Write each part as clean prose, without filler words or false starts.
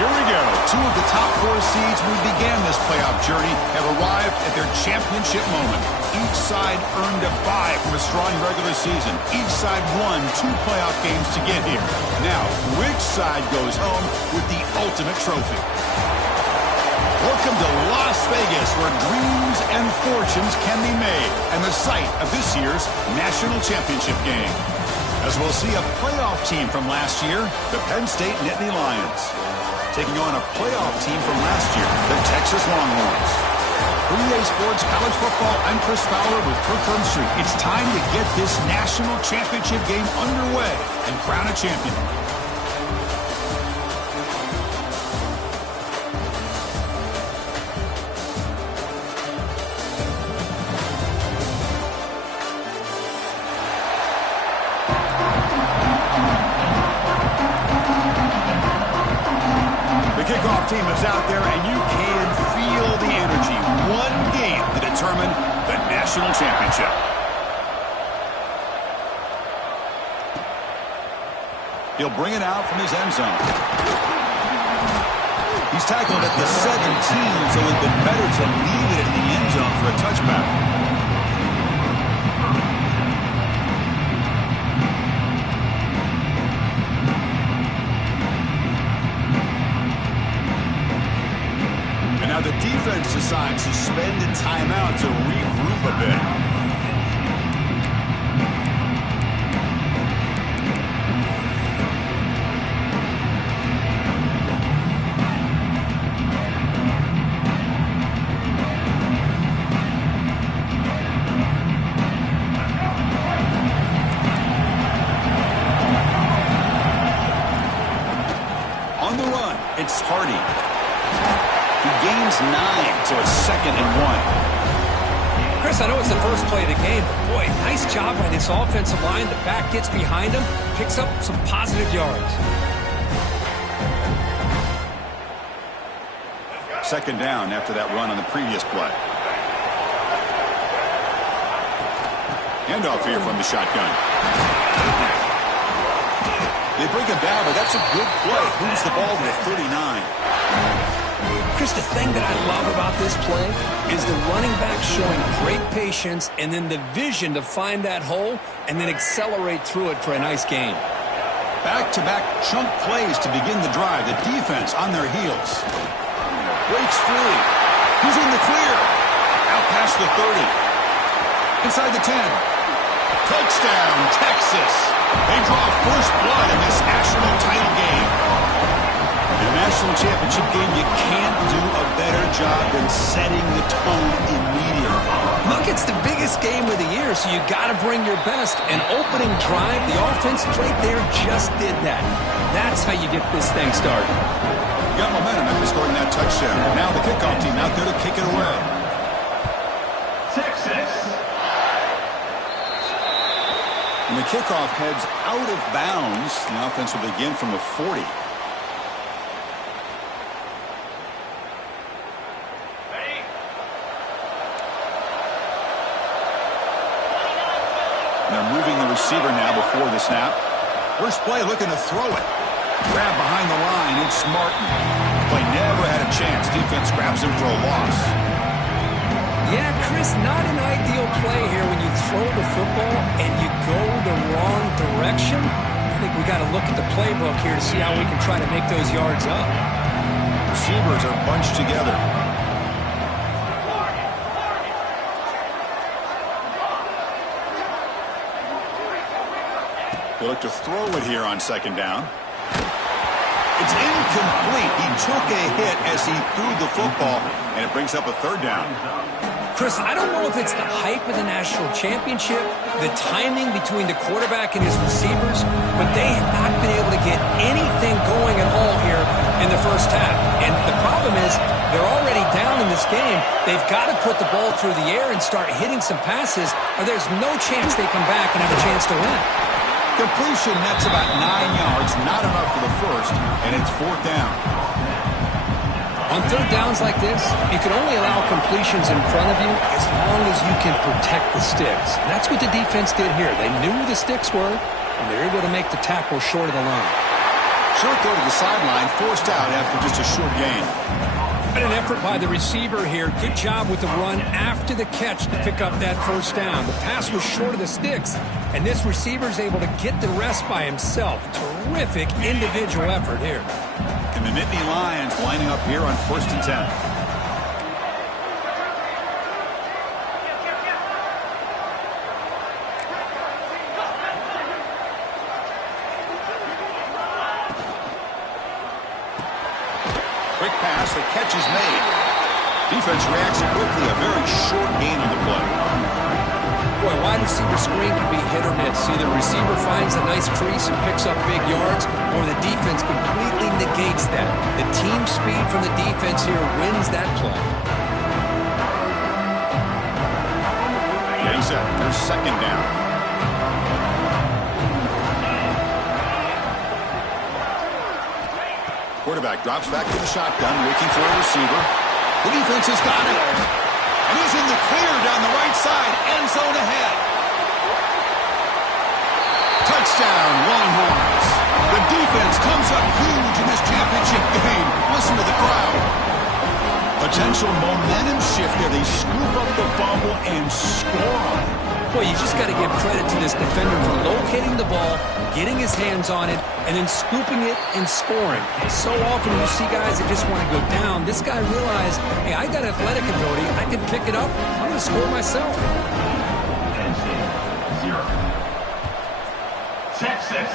Here we go. Two of the top four seeds who began this playoff journey have arrived at their championship moment. Each side earned a bye from a strong regular season. Each side won 2 playoff games to get here. Now, which side goes home with the ultimate trophy? Welcome to Las Vegas, where dreams and fortunes can be made, and the site of this year's national championship game. As we'll see a playoff team from last year, the Penn State Nittany Lions, taking on a playoff team from last year, the Texas Longhorns. For EA Sports College Football, I'm Chris Fowler with Kirk Street. It's time to get this national championship game underway and crown a champion. Team is out there, and you can feel the energy. One game to determine the national championship. He'll bring it out from his end zone. He's tackled at the 17, so it'd been better to leave it in the end zone for a touchback. The defense decides to spend a timeout to regroup a bit. On the run, it's Hardy. He gains 9, so it's 2nd and 1. Chris, I know it's the first play of the game, but boy, nice job by this offensive line. The back gets behind him, picks up some positive yards. 2nd down after that run on the previous play. Handoff here from the shotgun. They bring him down, but that's a good play. Moves the ball to the 39. Chris, the thing that I love about this play is the running back showing great patience and then the vision to find that hole and then accelerate through it for a nice gain. Back-to-back chunk plays to begin the drive. The defense on their heels. Breaks free. He's in the clear. Out past the 30. Inside the 10. Touchdown, Texas. They draw first blood in this national title game. In a national championship game, you can't do a better job than setting the tone immediately. Look, it's the biggest game of the year, so you got to bring your best. An opening drive, the offense right there just did that. That's how you get this thing started. Got momentum after scoring that touchdown. Now the kickoff team out there to kick it away. Texas. And the kickoff heads out of bounds. The offense will begin from the 40. They're moving the receiver now before the snap. First play looking to throw it. Grab behind the line. It's Martin. Play never had a chance. Defense grabs him for a loss. Yeah, Chris, not an ideal play here when you throw the football and you go the wrong direction. I think we got to look at the playbook here to see how we can try to make those yards up. Receivers are bunched together. They look to throw it here on 2nd down. It's incomplete. He took a hit as he threw the football, and it brings up a 3rd down. Chris, I don't know if it's the hype of the national championship, the timing between the quarterback and his receivers, but they have not been able to get anything going at all here in the first half. And the problem is they're already down in this game. They've got to put the ball through the air and start hitting some passes, or there's no chance they come back and have a chance to win. Completion nets about 9 yards, not enough for the first, and it's 4th down. On 3rd downs like this, you can only allow completions in front of you as long as you can protect the sticks. And that's what the defense did here. They knew the sticks were, and they're able to make the tackle short of the line. Short throw to the sideline, forced out after just a short gain. And an effort by the receiver here. Good job with the run after the catch to pick up that first down. The pass was short of the sticks, and this receiver is able to get the rest by himself. Terrific individual effort here. And the Nittany Lions lining up here on 1st and 10. Quick pass, the catch is made. Defense reacts quickly, a very short gain on the play. Boy, wide receiver screen can be hit or miss. Either the receiver finds a nice crease and picks up big yards, or the defense completely negates that. The team speed from the defense here wins that play. Getting set for 2nd down. Quarterback drops back to the shotgun, looking for a receiver. The defense has got it. And he's in the clear down the right side. End zone ahead. Touchdown, Longhorns. The defense comes up huge in this championship game. Listen to the crowd. Potential momentum shift there. They scoop up the fumble and score on it. Boy, you just got to give credit to this defender for locating the ball, getting his hands on it, and then scooping it and scoring. So often you see guys that just want to go down. This guy realized, hey, I got athletic ability. I can pick it up. I'm going to score myself. Texas.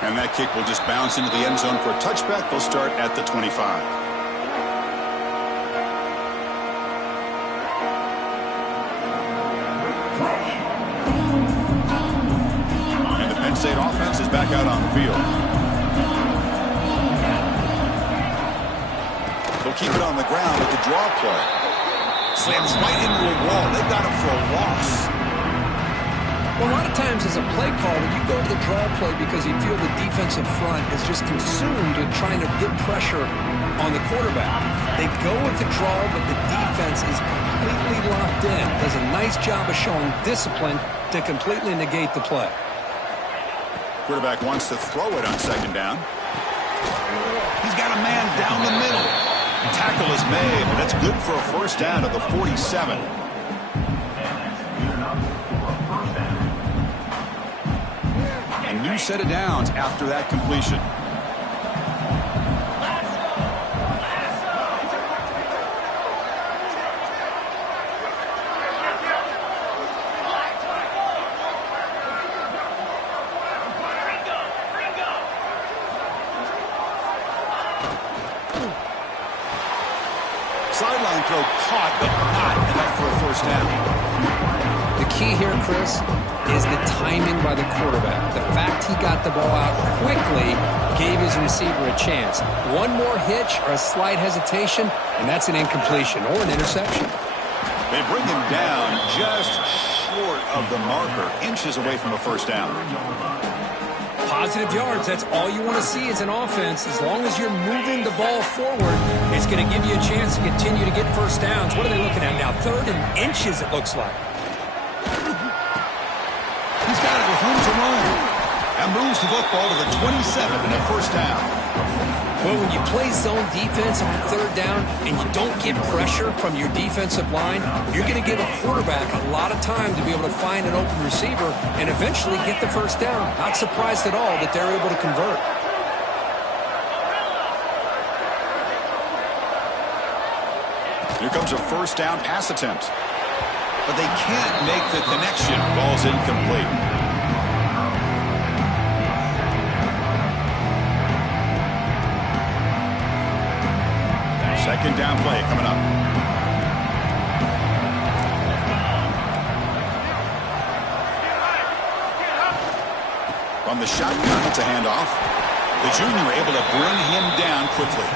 And that kick will just bounce into the end zone for a touchback. They'll start at the 25. State offense is back out on the field. They'll keep it on the ground with the draw play. Slams right into a wall. They got him for a loss. Well, a lot of times as a play caller, you go to the draw play because you feel the defensive front is just consumed with trying to get pressure on the quarterback. They go with the draw, but the defense is completely locked in. Does a nice job of showing discipline to completely negate the play. Quarterback wants to throw it on 2nd down. He's got a man down the middle. Tackle is made, but that's good for a 1st down at the 47. A new set of downs after that completion. Sideline throw caught, but not enough for a 1st down. The key here, Chris, is the timing by the quarterback. The fact he got the ball out quickly gave his receiver a chance. One more hitch or a slight hesitation, and that's an incompletion or an interception. They bring him down just short of the marker, inches away from a 1st down. Positive yards, that's all you want to see as an offense. As long as you're moving the ball forward, it's going to give you a chance to continue to get 1st downs. What are they looking at now? 3rd and inches, it looks like. He's got it with room to run. And moves the football to the 27 and a 1st down. Well, when you play zone defense on 3rd down and you don't get pressure from your defensive line, you're going to give a quarterback a lot of time to be able to find an open receiver and eventually get the 1st down. Not surprised at all that they're able to convert. Here comes a 1st down pass attempt. But they can't make the connection. Ball's incomplete. 2nd down play coming up. From the shotgun, it's a handoff. The junior able to bring him down quickly.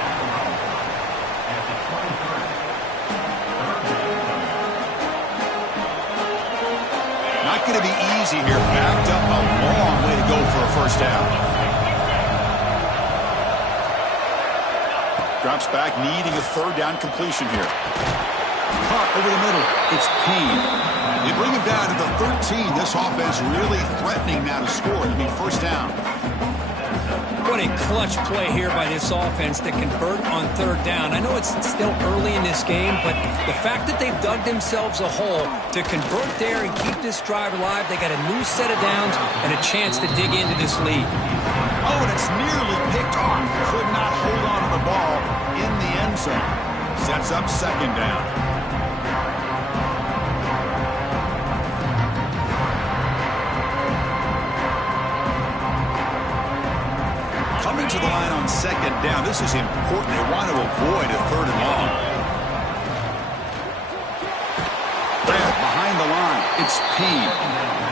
Not going to be easy here. Backed up a long way to go for a 1st down. Drops back, needing a 3rd down completion here. Caught over the middle. It's Payne. They bring him down to the This offense really threatening now to score. It'll be first down. What a clutch play here by this offense to convert on third down. I know it's still early in this game, but the fact that they've dug themselves a hole to convert there and keep this drive alive, they got a new set of downs and a chance to dig into this lead. Oh, and it's nearly picked off. Could not hold on to the ball in the end zone. Sets up second down. Coming to the line on second down. This is important. They want to avoid a third and long. There, behind the line, it's Peen.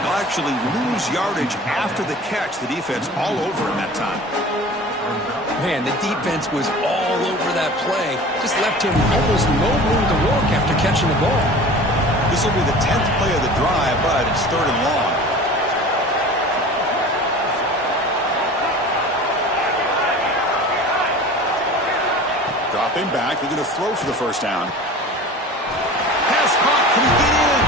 They'll actually lose yardage after the catch. The defense all over him that time. Man, the defense was all over that play. Just left him almost no room to walk after catching the ball. This will be the 10th play of the drive, but it's third and long. Dropping back, they're going to throw for the first down. Pass caught, can he get in?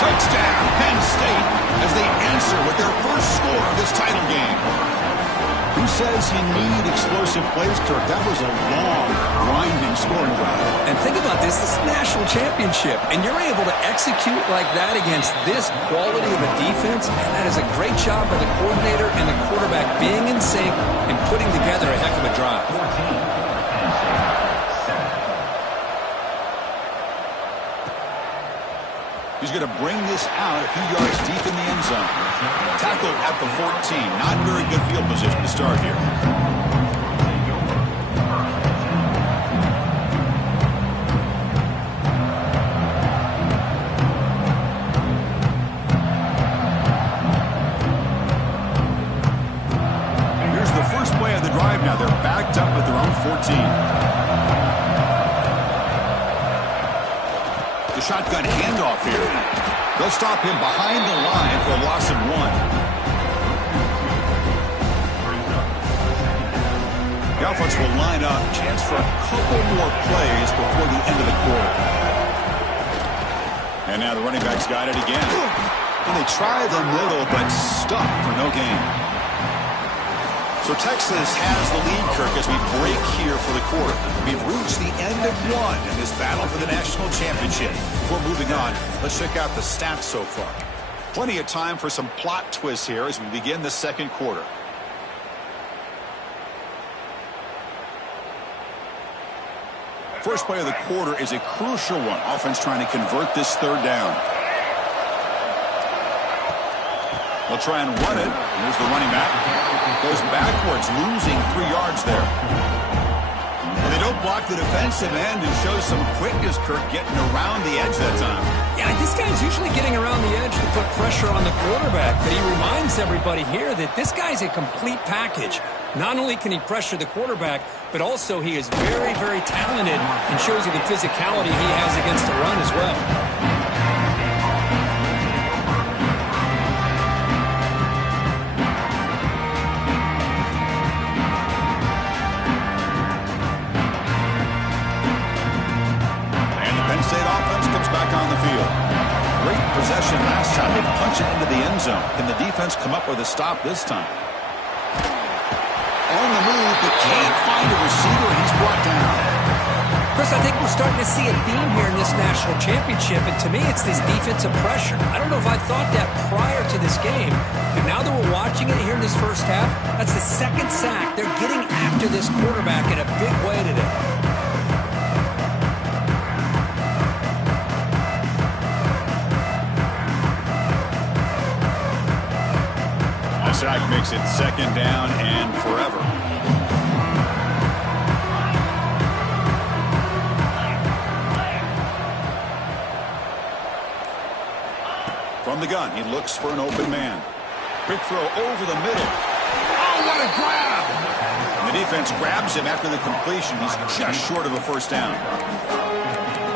Touchdown, Penn State, as they answer with their first score of this title game. Who says you need explosive plays, Kirk? That was a long, grinding scoring drive. And think about this is national championship, and you're able to execute like that against this quality of a defense, and that is a great job by the coordinator and the quarterback being in sync and putting together a heck of a drive. He's going to bring this out a few yards deep in the end zone. Tackled at the 14. Not very good field position to start here. Here's the first play of the drive now. They're backed up at their own 14. Shotgun handoff here. They'll stop him behind the line for a loss of 1. The offense will line up. Chance for a couple more plays before the end of the quarter. And now the running back's got it again. And they try the middle, but stuck for no gain. So Texas has the lead, Kirk, as we break here for the quarter. We've reached the end of one in this battle for the national championship. Before moving on, let's check out the stats so far. Plenty of time for some plot twists here as we begin the second quarter. First play of the quarter is a crucial one. Offense trying to convert this third down. They'll try and run it. Here's the running back. Goes backwards, losing 3 yards there. And they don't block the defensive end and shows some quickness, Kirk, getting around the edge that time. Yeah, this guy's usually getting around the edge to put pressure on the quarterback, but he reminds everybody here that this guy's a complete package. Not only can he pressure the quarterback, but also he is very, very talented and shows you the physicality he has against the run as well. Possession last time. They punch it into the end zone. Can the defense come up with a stop this time? On the move, but can't find a receiver. He's brought down. Chris, I think we're starting to see a theme here in this national championship, and to me, it's this defensive pressure. I don't know if I thought that prior to this game, but now that we're watching it here in this first half, that's the second sack. They're getting after this quarterback in a big way today. Sack makes it second down and forever. From the gun, he looks for an open man. Quick throw over the middle. Oh, what a grab! And the defense grabs him after the completion. He's just short of a first down.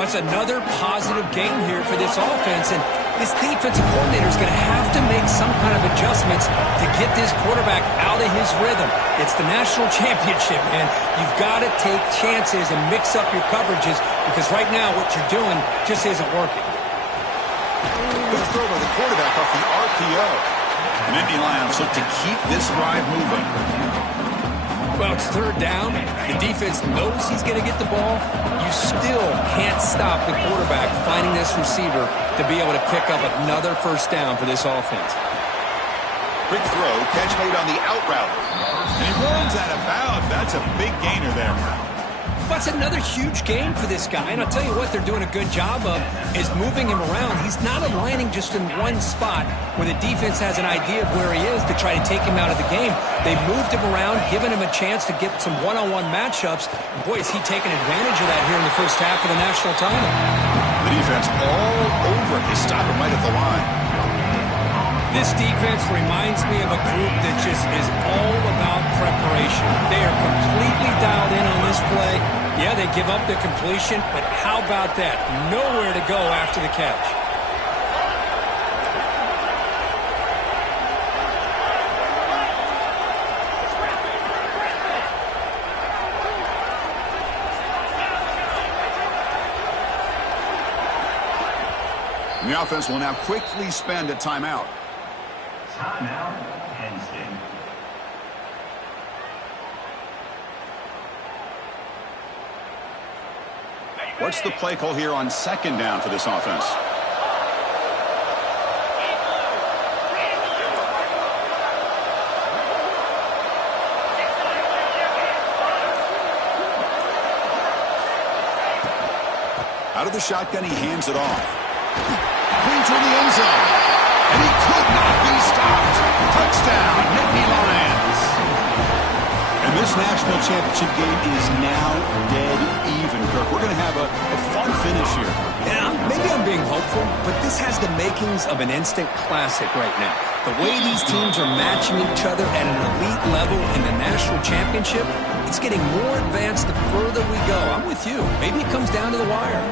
That's another positive game here for this offense, and this defensive coordinator is going to have to make some kind of adjustments to get this quarterback out of his rhythm. It's the national championship, man. You've got to take chances and mix up your coverages because right now what you're doing just isn't working. Good throw by the quarterback off the RPO. The Nittany Lions look to keep this drive moving. Well, it's third down. The defense knows he's going to get the ball. You still can't stop the quarterback finding this receiver to be able to pick up another first down for this offense. Quick throw, catch made on the out route. And he runs out of bounds. That's a big gainer there. That's another huge gain for this guy. And I'll tell you what they're doing a good job of is moving him around. He's not aligning just in one spot where the defense has an idea of where he is to try to take him out of the game. They've moved him around, given him a chance to get some one-on-one matchups. And boy, is he taking advantage of that here in the first half of the national title. The defense all over it. They stop him right at the line. This defense reminds me of a group that just is all about preparation. They are completely dialed in on this play. Yeah, they give up the completion, but how about that? Nowhere to go after the catch. And the offense will now quickly spend a timeout. Timeout, Penn State. What's the play call here on second down for this offense? Out of the shotgun, he hands it off. Clean toward the end zone. And he could not be stopped. Touchdown, Nittany Lions. And this national championship game is now dead even, Kirk. We're going to have a fun finish here. Yeah, maybe I'm being hopeful, but this has the makings of an instant classic right now. The way these teams are matching each other at an elite level in the national championship, it's getting more advanced the further we go. I'm with you. Maybe it comes down to the wire.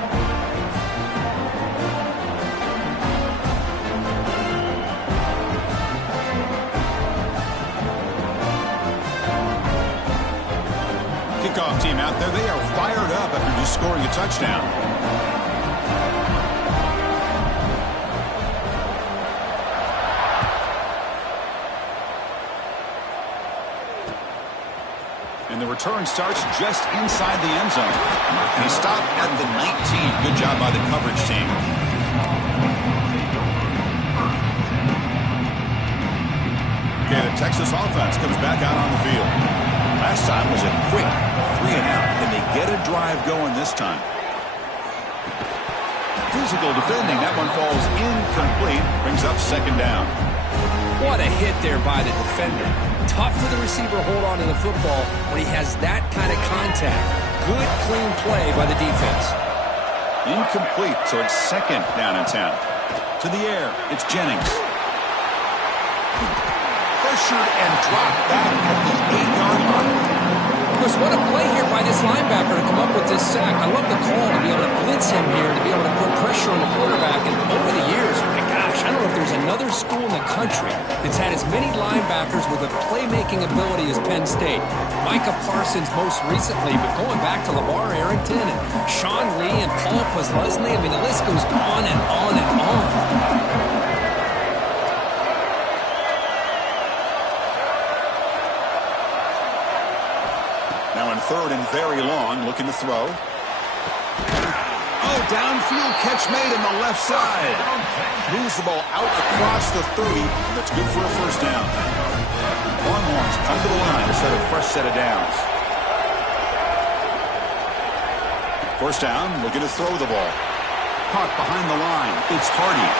Kickoff team out there, they are fired up after just scoring a touchdown. And the return starts just inside the end zone. And he stopped at the 19. Good job by the coverage team. Okay, the Texas offense comes back out on the field. Last time was a quick 3-and-out. Can they get a drive going this time? Physical defending. That one falls incomplete. Brings up second down. What a hit there by the defender. Tough for the receiver to hold on to the football when he has that kind of contact. Good, clean play by the defense. Incomplete, so it's second down and 10. To the air, it's Jennings. Pressured and dropped back at the 8-yard line. Of course, what a play here by this linebacker to come up with this sack. I love the call to be able to blitz him here, to be able to put pressure on the quarterback. And over the years, my gosh, I don't know if there's another school in the country that's had as many linebackers with a playmaking ability as Penn State. Micah Parsons most recently, but going back to LeVar Arrington and Sean Lee and Paul Posluszny, I mean, the list goes on and on and on. Now in third and very long, looking to throw. Oh, downfield catch made on the left side. Moves the ball out across the 30. That's good for a first down. Longhorns come to the line to set a fresh set of downs. First down, looking to throw the ball. Caught behind the line. It's Hardy.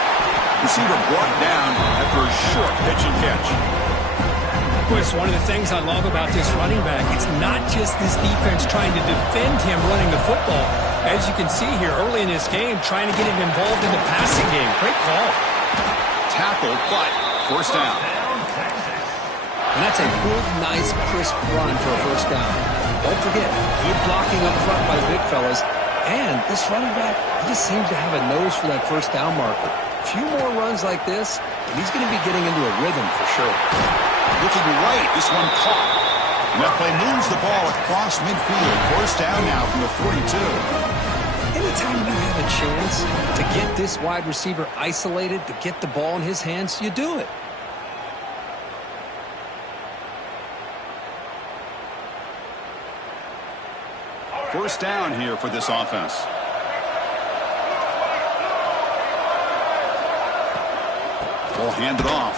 Receiver brought down after a short pitch and catch. Chris, one of the things I love about this running back, it's not just this defense trying to defend him running the football. As you can see here early in this game, trying to get him involved in the passing game. Great call. Tackle, but first down. And that's a good, nice, crisp run for a first down. Don't forget, good blocking up front by the big fellas. And this running back, he just seems to have a nose for that first down marker. A few more runs like this, and he's going to be getting into a rhythm for sure. Looking right, this one caught. And that play moves the ball across midfield. First down now from the 42. Anytime you have a chance to get this wide receiver isolated, to get the ball in his hands, you do it. First down here for this offense. Ball handed off.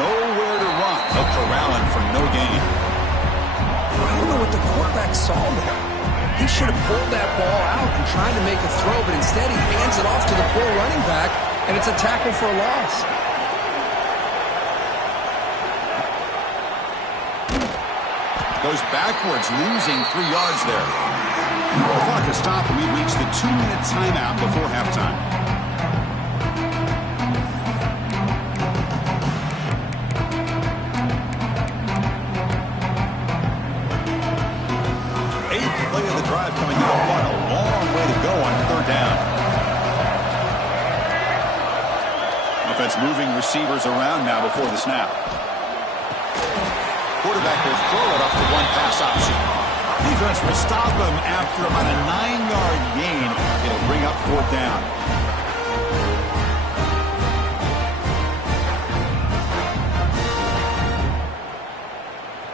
Nowhere to run. They'll corral him for no gain. I don't know what the quarterback saw there. He should have pulled that ball out and tried to make a throw, but instead he hands it off to the poor running back, and it's a tackle for a loss. Goes backwards, losing 3 yards there. The clock has stopped, and we've reached the 2-minute timeout before halftime. Play of the drive coming up. What a long way to go on 3rd down. Offense moving receivers around now before the snap. Quarterback will throw it off the one pass option. Defense will stop him after about a 9-yard gain. It'll bring up 4th down.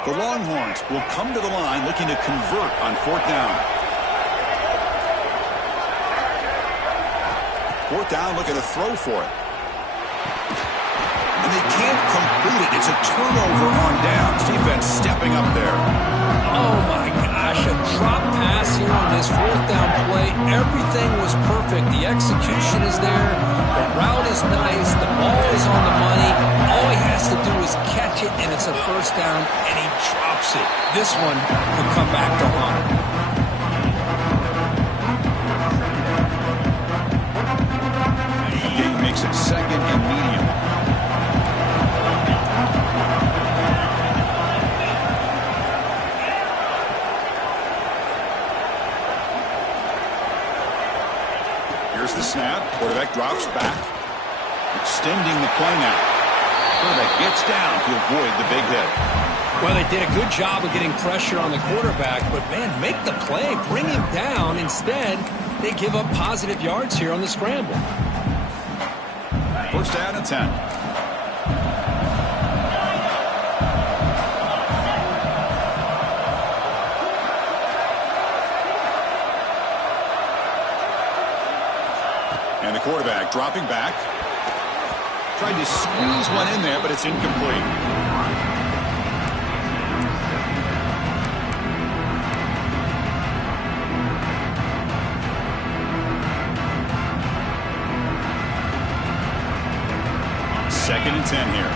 The Longhorns will come to the line looking to convert on 4th down. 4th down, looking to throw for it. And they can't complete it. It's a turnover on downs. Defense stepping up there. Oh, my gosh. A drop pass here on this 4th down play. Everything was perfect. The execution is there. The route is nice. The ball is on the money. All he has to do is catch it, and it's a 1st down, and he drops it. This one could come back to haunt him. Gain makes it 2nd and medium. Here's the snap. Quarterback drops back. Extending the play now. Quarterback gets down to avoid the big hit. Well, they did a good job of getting pressure on the quarterback, but, man, make the play. Bring him down. Instead, they give up positive yards here on the scramble. 1st down and 10. And the quarterback dropping back. Tried to squeeze one in there, but it's incomplete. Second and 10 here.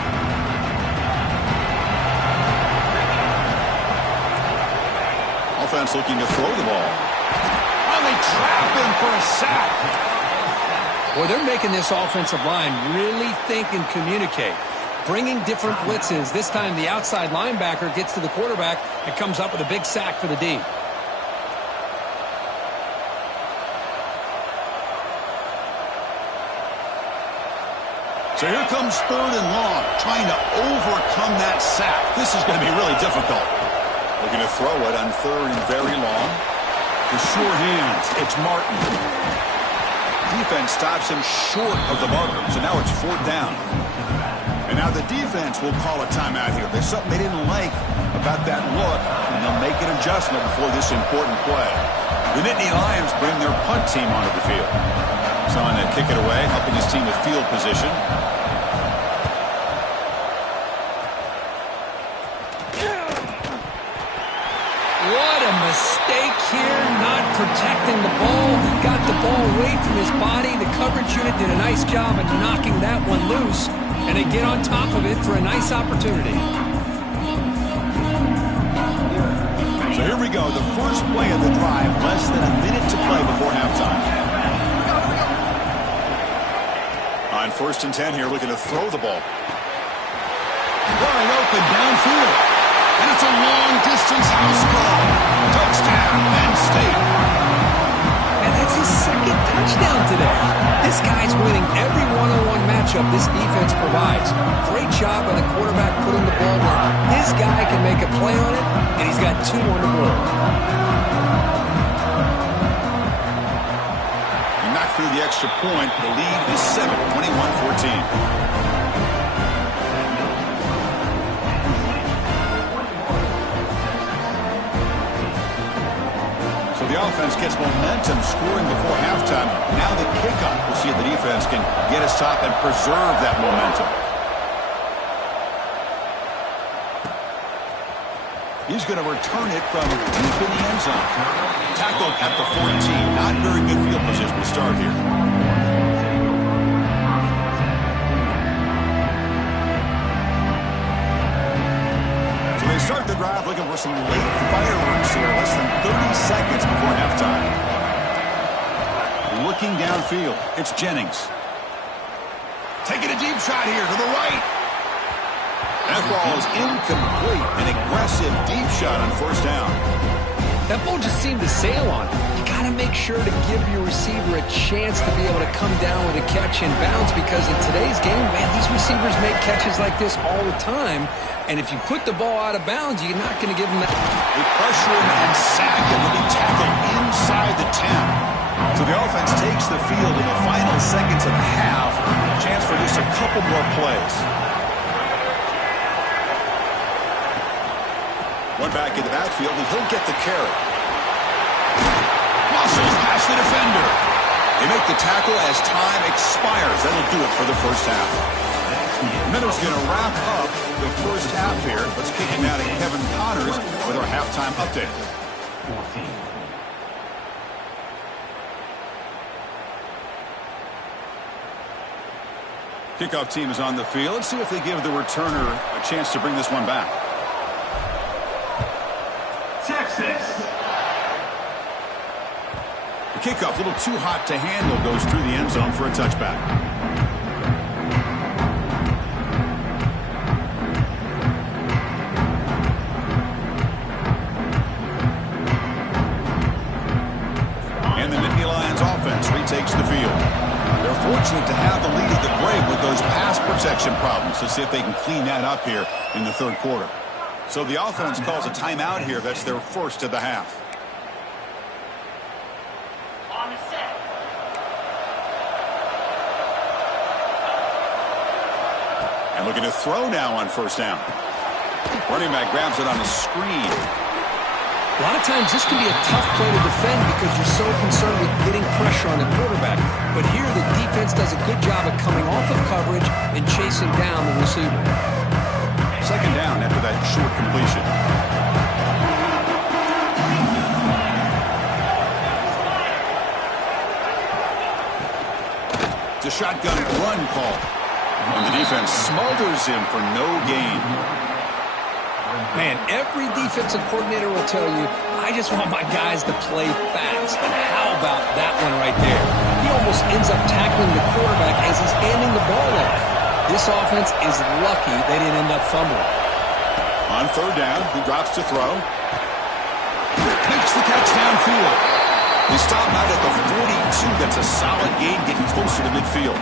Offense looking to throw the ball. Oh, they trap him for a sack. Boy, they're making this offensive line really think and communicate. Bringing different blitzes. This time the outside linebacker gets to the quarterback and comes up with a big sack for the D. So here comes 3rd and long, trying to overcome that sack. This is going to be really difficult. Looking to throw it on 3rd and very long. The sure hands, it's Martin. Defense stops him short of the marker, so now it's 4th down. And now the defense will call a timeout here. There's something they didn't like about that look, and they'll make an adjustment before this important play. The Nittany Lions bring their punt team onto the field. Someone to kick it away, helping his team with field position. What a mistake here, not protecting the ball. He got the ball away from his body. The coverage unit did a nice job of knocking that one loose, and they get on top of it for a nice opportunity. So here we go, the first play of the drive, less than a minute to play before halftime. On 1st and 10 here, looking to throw the ball. Wide open downfield. And it's a long-distance house call. Touchdown, Penn State. And that's his 2nd touchdown today. This guy's winning every one-on-one matchup this defense provides. Great job by the quarterback putting the ball where his guy can make a play on it, and he's got 2 on the board. after the extra point. The lead is 7, 21-14. The offense gets momentum scoring before halftime. Now the kickoff. We'll see if the defense can get a stop and preserve that momentum. He's going to return it from deep in the end zone. Tackled at the 14. Not very good field position to start here. Start the drive looking for some late fireworks here. Less than 30 seconds before halftime. Looking downfield. It's Jennings. Taking a deep shot here to the right. That ball is incomplete. An aggressive deep shot on first down. That ball just seemed to sail on him. You got to make sure to give your receiver a chance to be able to come down with a catch and bounce, because in today's game, man, these receivers make catches like this all the time. And if you put the ball out of bounds, you're not going to give them that. They pressure him and sack him. He'll be tackled inside the 10. So the offense takes the field in the final seconds of the half. Chance for just a couple more plays. One back in the backfield, and he'll get the carry. Muscles past the defender. They make the tackle as time expires. That'll do it for the first half. Miller's going to wrap up the first half here. Let's kick him out at Kevin Connors with our halftime update. 14. Kickoff team is on the field. Let's see if they give the returner a chance to bring this one back. Texas. The kickoff, a little too hot to handle, goes through the end zone for a touchback. And the Nittany Lions offense retakes the field. They're fortunate to have the lead at the break with those pass protection problems. Let's see if they can clean that up here in the third quarter. So the offense calls a timeout here. That's their first of the half. On the set. And looking to throw now on first down. Running back grabs it on the screen. A lot of times this can be a tough play to defend because you're so concerned with getting pressure on the quarterback. But here the defense does a good job of coming off of coverage and chasing down the receiver. Second down after that short completion. It's a shotgun run call. And the defense smothers him for no gain. Man, every defensive coordinator will tell you, I just want my guys to play fast. And how about that one right there? He almost ends up tackling the quarterback as he's handing the ball off. This offense is lucky they didn't end up fumbling. On third down, he drops to throw. Makes the catch downfield. They stop out at the 42. That's a solid gain, getting closer to midfield.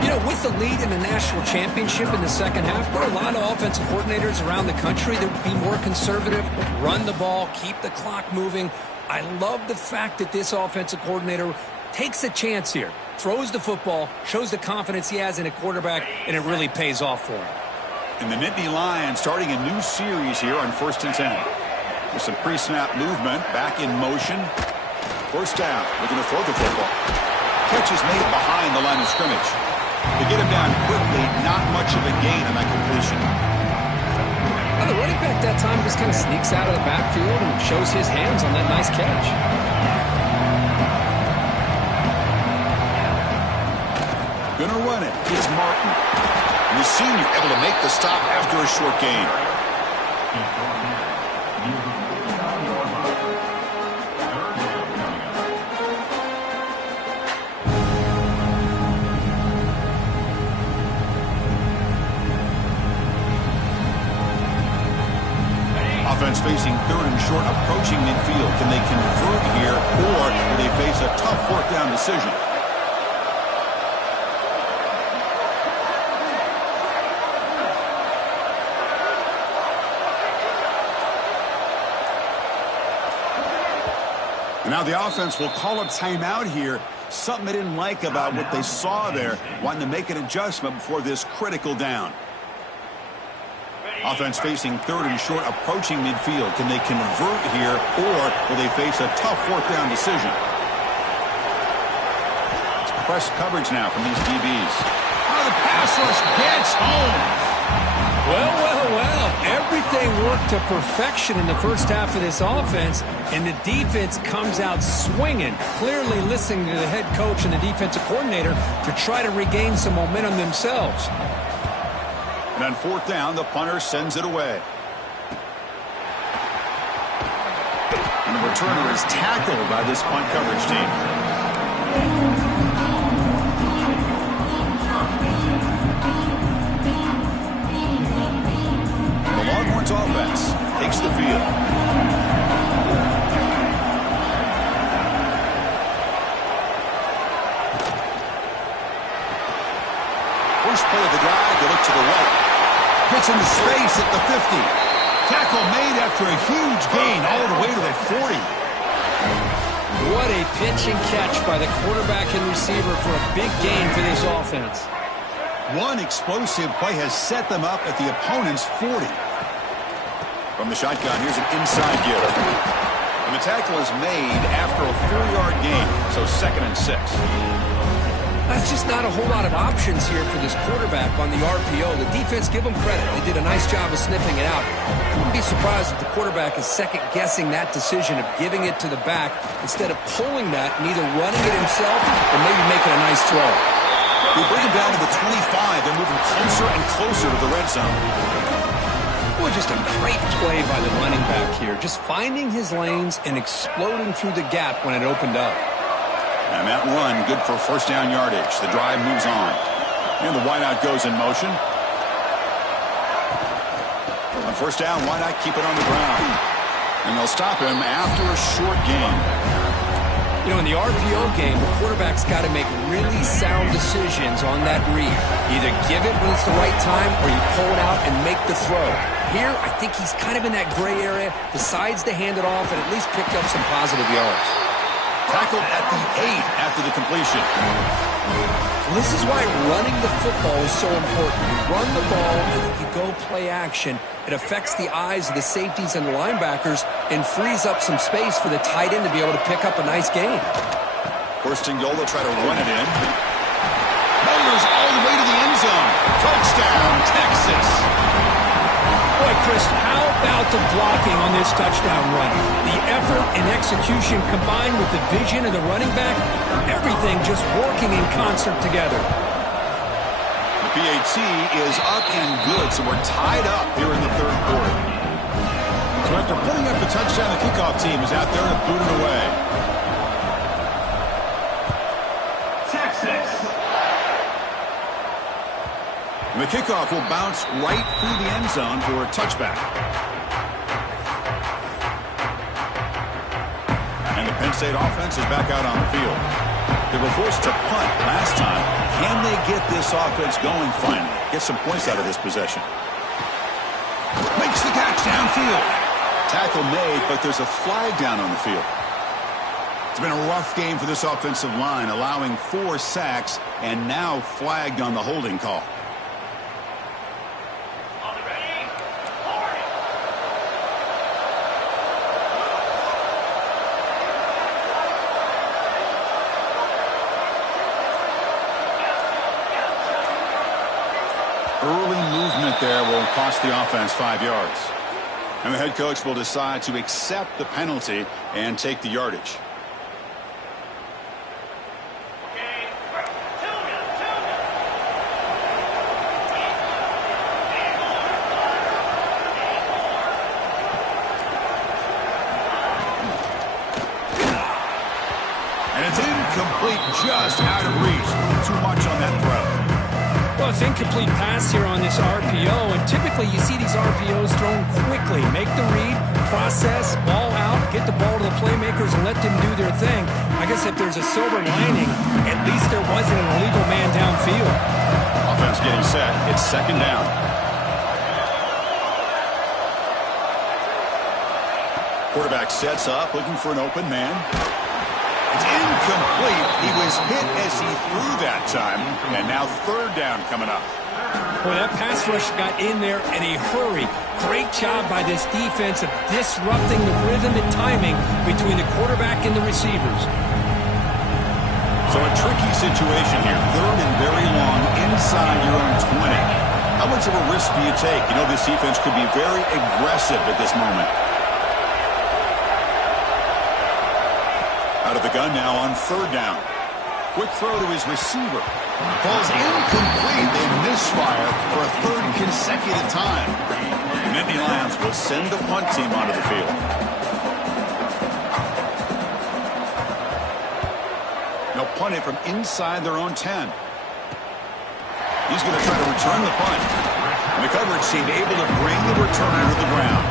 You know, with the lead in the national championship in the second half, there are a lot of offensive coordinators around the country that would be more conservative, run the ball, keep the clock moving. I love the fact that this offensive coordinator takes a chance here, throws the football, shows the confidence he has in a quarterback, and it really pays off for him. And the Nittany Lions starting a new series here on 1st and 10. With some pre-snap movement, back in motion. First down, looking to throw the football. Catch is made behind the line of scrimmage. To get him down quickly, not much of a gain on that completion. Well, the running back that time just kind of sneaks out of the backfield and shows his hands on that nice catch. Gonna run it is Martin. And the senior able to make the stop after a short gain. Offense facing third and short, approaching midfield. Can they convert here, or will they face a tough fourth down decision? Now the offense will call a timeout here. Something they didn't like about what they saw there, wanting to make an adjustment before this critical down. Offense facing third and short, approaching midfield. Can they convert here, or will they face a tough fourth down decision? It's press coverage now from these DBs. Oh, the pass rush gets home. Well. Everything worked to perfection in the first half of this offense, and the defense comes out swinging, clearly listening to the head coach and the defensive coordinator to try to regain some momentum themselves. And on fourth down, the punter sends it away. And the returner is tackled by this punt coverage team. Offense takes the field. First play of the drive, they look to the right. Gets into space at the 50. Tackle made after a huge gain all the way to the 40. What a pitch and catch by the quarterback and receiver for a big gain for this offense. One explosive play has set them up at the opponent's 40. From the shotgun, here's an inside give. And the tackle is made after a 4-yard gain, so 2nd and 6. That's just not a whole lot of options here for this quarterback on the RPO. The defense, give them credit. They did a nice job of sniffing it out. I wouldn't be surprised if the quarterback is second-guessing that decision of giving it to the back instead of pulling that and either running it himself or maybe making a nice throw. We bring him down to the 25. They're moving closer and closer to the red zone. Boy, just a great play by the running back here. Just finding his lanes and exploding through the gap when it opened up. And that run, good for first down yardage. The drive moves on. And the wideout goes in motion. On first down, why not keep it on the ground? And they'll stop him after a short gain. You know, in the RPO game, the quarterback's got to make really sound decisions on that read. Either give it when it's the right time or you pull it out and make the throw. Here, I think he's kind of in that gray area, decides to hand it off and at least picked up some positive yards. Tackled at the 8 after the completion. This is why running the football is so important. You run the ball and if you go play action, it affects the eyes of the safeties and the linebackers and frees up some space for the tight end to be able to pick up a nice gain. First and goal, they'll try to run it in. Motors all the way to the end zone. Touchdown, Texas. Boy, Chris, how about the blocking on this touchdown run? The effort and execution combined with the vision of the running back, everything just working in concert together. The PAT is up and good, so we're tied up here in the third quarter. So after putting up the touchdown, the kickoff team is out there to boot it away. Texas. And the kickoff will bounce right through the end zone for a touchback. And the Penn State offense is back out on the field. They were forced to punt last time. Can they get this offense going finally? Get some points out of this possession. Makes the catch downfield. Tackle made, but there's a flag down on the field. It's been a rough game for this offensive line, allowing 4 sacks and now flagged on the holding call. Early movement there will cost the offense 5 yards. And the head coach will decide to accept the penalty and take the yardage. And it's incomplete, just out of reach. Too much on that throw. Well, it's incomplete pass here on this RPO, and typically you see these RPOs thrown quickly. Make the read, process, ball out, get the ball to the playmakers and let them do their thing. I guess if there's a silver lining, at least there wasn't an illegal man downfield. Offense getting set. It's second down. Quarterback sets up, looking for an open man. It's incomplete. He was hit as he threw that time. And now third down coming up. Boy, that pass rush got in there in a hurry. Great job by this defense of disrupting the rhythm and timing between the quarterback and the receivers. So a tricky situation here. Third and very long inside your own 20. How much of a risk do you take? You know, this defense could be very aggressive at this moment. Out of the gun now on third down. Quick throw to his receiver. Falls incomplete. They misfire for a third consecutive time. Nittany Lions will send the punt team onto the field. They'll punt it from inside their own 10. He's going to try to return the punt. And the coverage team able to bring the returner to the ground.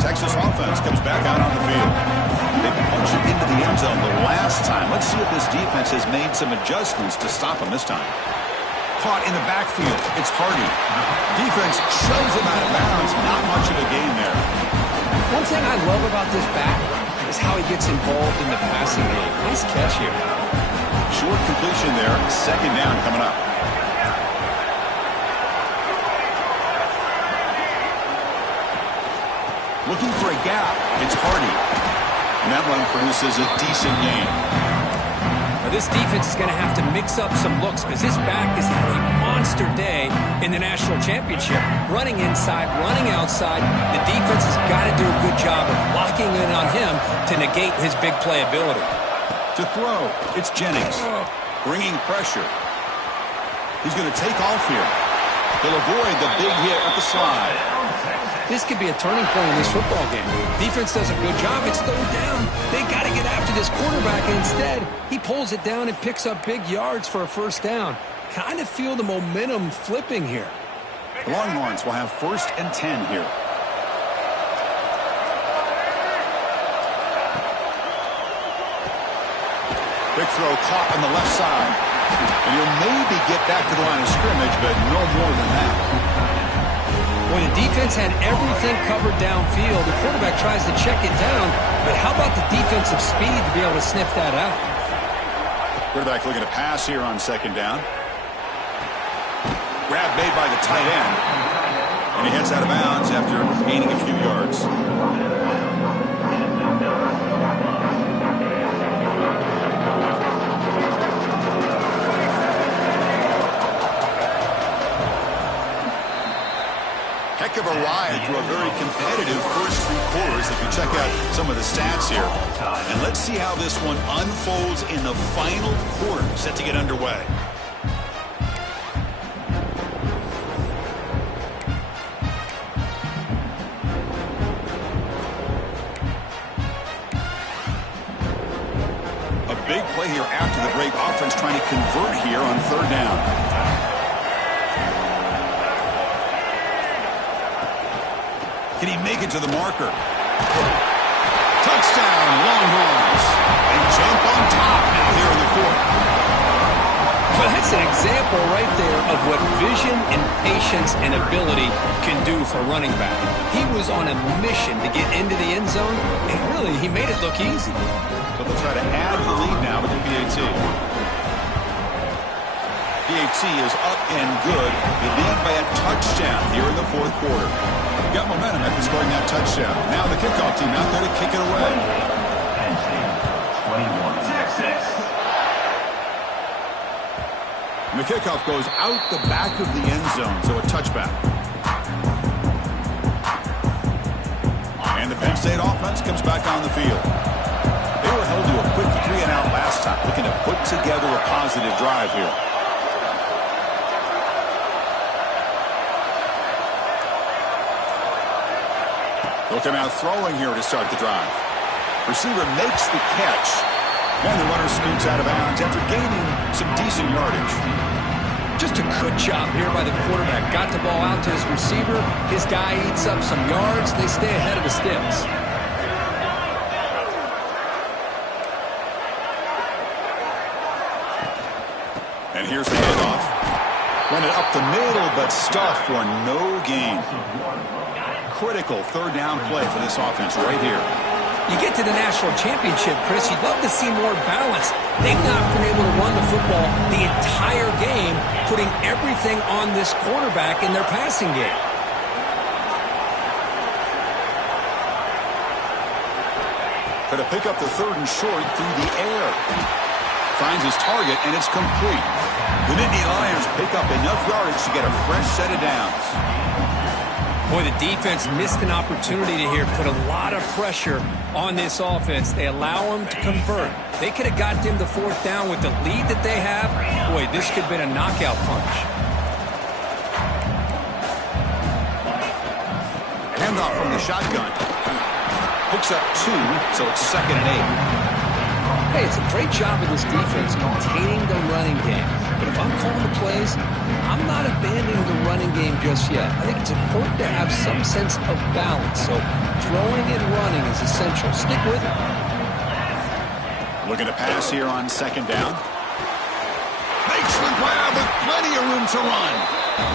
Texas offense comes back out on the field. They punched it into the end zone the last time. Let's see if this defense has made some adjustments to stop him this time. Caught in the backfield. It's Hardy. Defense shoves him out of bounds. Not much of a gain there. One thing I love about this back is how he gets involved in the passing game. Nice catch here. Short completion there. Second down coming up. Looking for a gap. It's Hardy. And that one produces a decent gain. Now this defense is going to have to mix up some looks because this back has had a monster day in the national championship. Running inside, running outside. The defense has got to do a good job of locking in on him to negate his big play ability. To throw, it's Jennings. Bringing pressure. He's going to take off here. He'll avoid the big hit at the slide. This could be a turning point in this football game. Defense does a good job. It's third down. They got to get after this quarterback. And instead, he pulls it down and picks up big yards for a first down. Kind of feel the momentum flipping here. The Longhorns will have first and 10 here. Big throw caught on the left side. And he'll maybe get back to the line of scrimmage, but no more than that. When the defense had everything covered downfield, the quarterback tries to check it down, but how about the defensive speed to be able to sniff that out? Quarterback looking to pass here on second down. Grab made by the tight end. And he heads out of bounds after gaining a few yards. Heck of a ride through a very competitive first three quarters if you check out some of the stats here. And let's see how this one unfolds in the final quarter set to get underway. A big play here after the break. Offense trying to convert here on third down. Can he make it to the marker? Touchdown, Longhorns. They jump on top now here in the fourth. Well, that's an example right there of what vision and patience and ability can do for running back. He was on a mission to get into the end zone, and really, he made it look easy. So they'll try to add the lead now with the PAT. PAT is up and good. They lead by a touchdown here in the fourth quarter. Got momentum after scoring that touchdown. Now the kickoff team out there to kick it away. 21, Texas. And the kickoff goes out the back of the end zone, so a touchback. And the Penn State offense comes back on the field. They were held to a quick 3-and-out last time, looking to put together a positive drive here. They'll come out throwing here to start the drive. Receiver makes the catch. And the runner scoots out of bounds after gaining some decent yardage. Just a good job here by the quarterback. Got the ball out to his receiver. His guy eats up some yards. They stay ahead of the sticks. handoff. Run it up the middle, but stuffed for no gain. Critical third down play for this offense right here. You get to the national championship, Chris, you'd love to see more balance. They've not been able to run the football the entire game, putting everything on this quarterback in their passing game. Going to pick up the third and short through the air. Finds his target, and it's complete. The Nittany Lions pick up enough yardage to get a fresh set of downs. Boy, the defense missed an opportunity to here put a lot of pressure on this offense. They allow them to convert. They could have got them the fourth down with the lead that they have. Boy, this could have been a knockout punch. Handoff from the shotgun. Picks up 2, so it's 2nd and 8. Hey, it's a great job of this defense containing the running game. But if I'm calling the plays, I'm not abandoning the running game just yet. I think it's important to have some sense of balance. So throwing and running is essential. Stick with it. Looking to pass here on 2nd down. Makes the grab with plenty of room to run.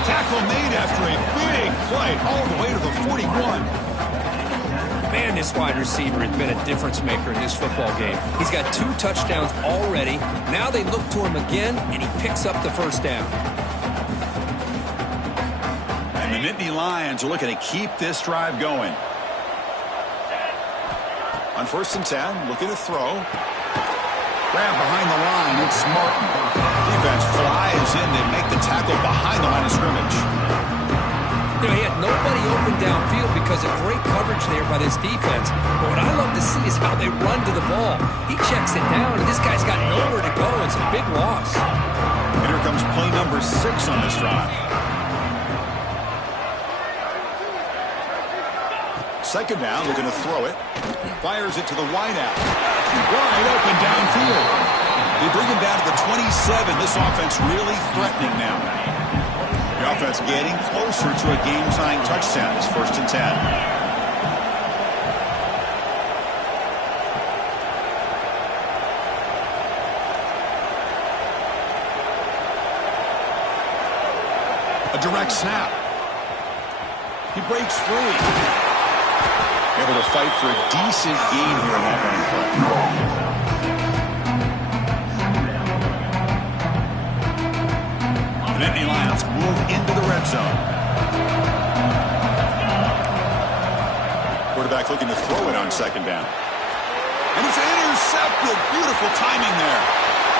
Tackle made after a big play all the way to the 41. Man, this wide receiver has been a difference maker in this football game. He's got 2 touchdowns already. Now they look to him again, and he picks up the first down. And the Nittany Lions are looking to keep this drive going. On 1st and 10, looking to throw. Grab behind the line, it's Martin. Defense flies in to make the tackle behind the line of scrimmage. You know, he had nobody open downfield because of great coverage there by this defense. But what I love to see is how they run to the ball. He checks it down, and this guy's got nowhere to go. It's a big loss. And here comes play number 6 on this drive. 2nd down, looking to throw it. Fires it to the wideout. Wide open downfield. They bring him down to the 27. This offense really threatening now. The offense getting closer to a game-tying touchdown. It's 1st and 10. A direct snap. He breaks free. Able to fight for a decent gain here in that running play. The Nittany Lions move into the red zone. Quarterback looking to throw it on 2nd down. And it's intercepted. Beautiful timing there.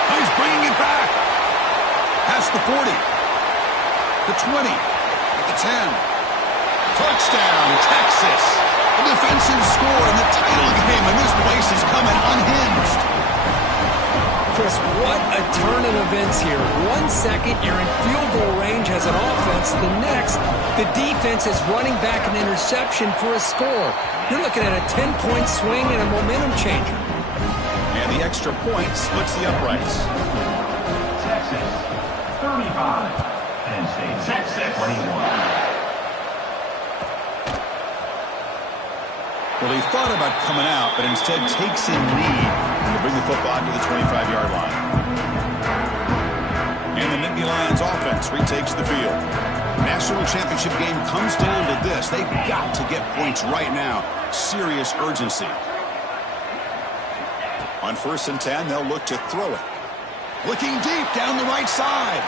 Now he's bringing it back. Past the 40. The 20. At the 10. Touchdown, Texas. A defensive score in the title game, and this place is coming unhinged. Chris, what a turn of events here. 1 second, you're in field goal range as an offense. The next, the defense is running back an interception for a score. You're looking at a 10-point swing and a momentum changer. And the extra point splits the uprights. Texas 35. Penn State, Texas 21. Well, he thought about coming out, but instead takes in lead to bring the football to the 25-yard line. And the Nittany Lions offense retakes the field. National championship game comes down to this. They've got to get points right now. Serious urgency. On 1st and 10, they'll look to throw it. Looking deep down the right side.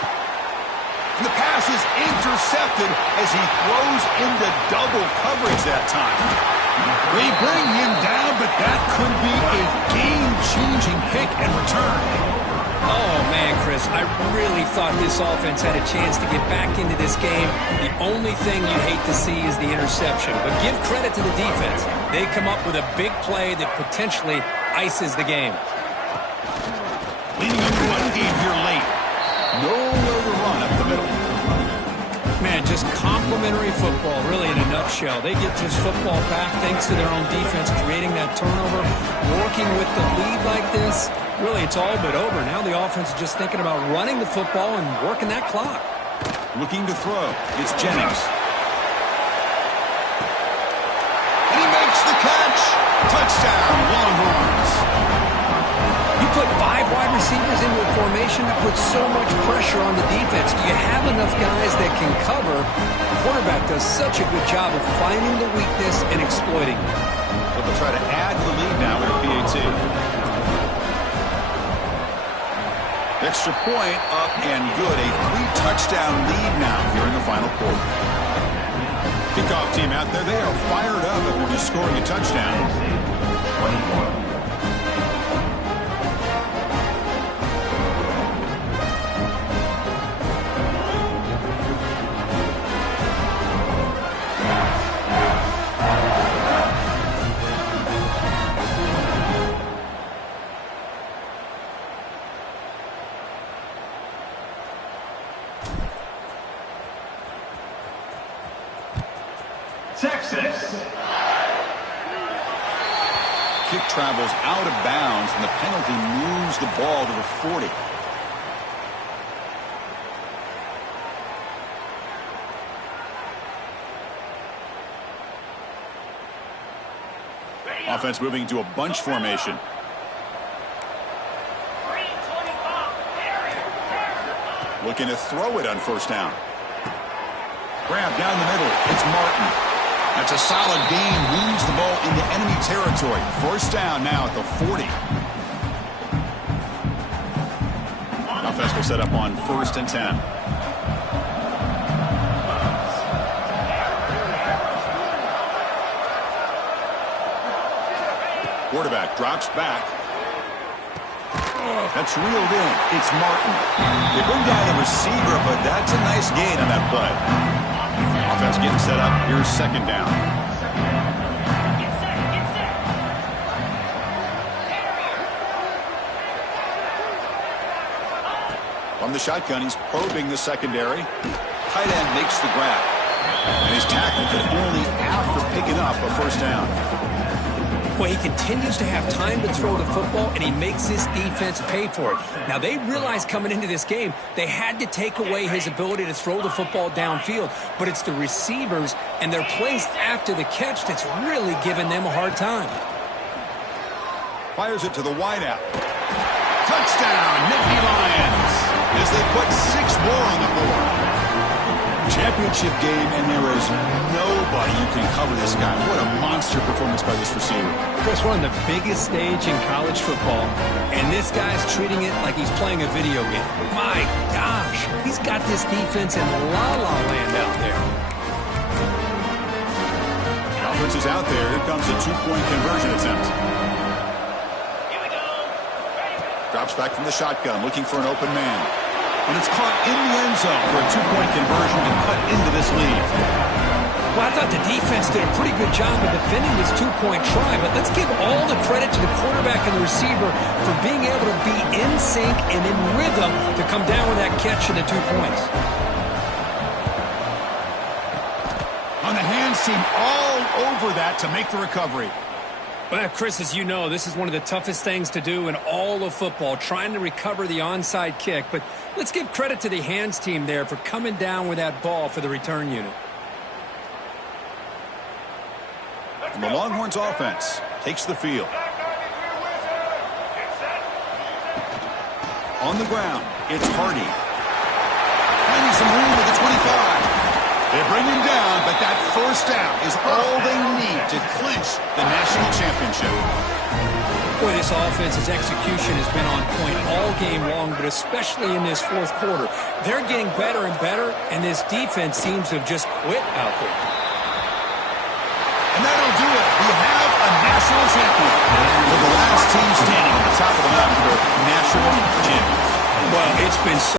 And the pass is intercepted as he throws into double coverage that time. They bring him down, but that could be a game-changing pick and return. Oh, man, Chris, I really thought this offense had a chance to get back into this game. The only thing you hate to see is the interception. But give credit to the defense. They come up with a big play that potentially ices the game. Leading into one game here late. Nowhere to run up the middle. Man, just complimentary football, really, in a nutshell. They get this football back thanks to their own defense, creating that turnover, working with the lead like this. Really, it's all but over. Now the offense is just thinking about running the football and working that clock. Looking to throw. It's Jennings. And he makes the catch. Touchdown, Longhorns. He put 5 wide receivers into a formation that puts so much pressure on the defense. Do you have enough guys that can cover? The quarterback does such a good job of finding the weakness and exploiting it. So they'll try to add to the lead now with a PAT. Extra point up and good. A 3-touchdown lead now here in the final quarter. Kickoff team out there. They are fired up after just scoring a touchdown. 21. Texas. Kick travels out of bounds, and the penalty moves the ball to the 40. Offense moving to a bunch formation. Looking to throw it on first down. Grab down the middle. It's Martin. That's a solid gain. Moves the ball into enemy territory. First down now at the 40. Offense will set up on 1st and 10. Quarterback drops back. That's reeled in. It's Martin. They bring down the receiver, but that's a nice gain on that play. Offense getting set up. Here's 2nd down. From the shotgun, he's probing the secondary. Tight end makes the grab. And he's tackled, but only after picking up a first down. Well, he continues to have time to throw the football, and he makes his defense pay for it. Now, they realized coming into this game they had to take away his ability to throw the football downfield, but it's the receivers and their plays after the catch that's really giving them a hard time. Fires it to the wideout. Touchdown, Nittany Lions, as they put 6 more on the board. Championship game, and there is nobody who can cover this guy. What a monster performance by this receiver. Chris, we're on the biggest stage in college football, and this guy's treating it like he's playing a video game. My gosh, he's got this defense in la-la land out there. Offense is out there. Here comes a 2-point conversion attempt. Here we go. Drops back from the shotgun, looking for an open man. And it's caught in the end zone for a 2-point conversion and cut into this lead. Well, I thought the defense did a pretty good job of defending this 2-point try, but let's give all the credit to the quarterback and the receiver for being able to be in sync and in rhythm to come down with that catch and the 2 points. On the hands team all over that to make the recovery. Well, Chris, as you know, this is one of the toughest things to do in all of football, trying to recover the onside kick. But let's give credit to the hands team there for coming down with that ball for the return unit. And the Longhorns offense takes the field. On the ground, it's Hardy. Finding some room at the 25. They bring him down, but that first down is all they need to clinch the national championship. Boy, this offense's execution has been on point all game long, but especially in this 4th quarter. They're getting better and better, and this defense seems to have just quit out there. And that'll do it. We have a national champion. With the last team standing at the top of the mountain for national champions. Well, it's been so